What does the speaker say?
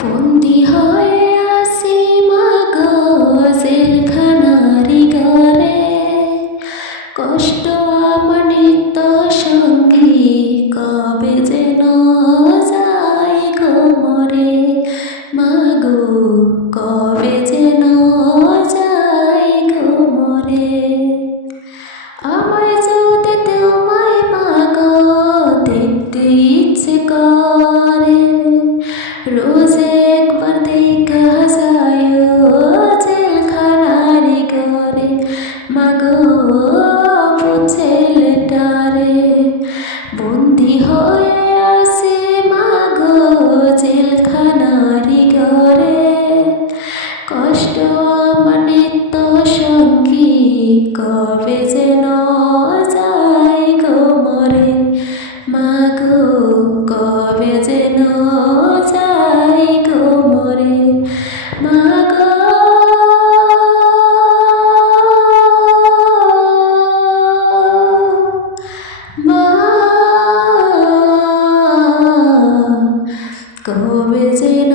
বন্দি হয়ে আসি মাগো জেলখানারি ঘরে, কষ্ট আমার নিত্য সঙ্গী কবে যেন যায় গো মরে। মাগো কবে যেন যায় গো মরে। আমায় যদি তোমায় মাগো দেখতে ইচ্ছে করে, রোজ একবার দেখা যায় জেলখানারি ঘরে। মাগো ছেলেটারে বন্দি হয়ে আসে মাগো জেলখানারি ঘরে, কষ্ট আমার নিত্য সঙ্গী কবে যেন যায় গো মরে। মাগো কবে যেন যায় গো মরে। মাগো মা কবে যেন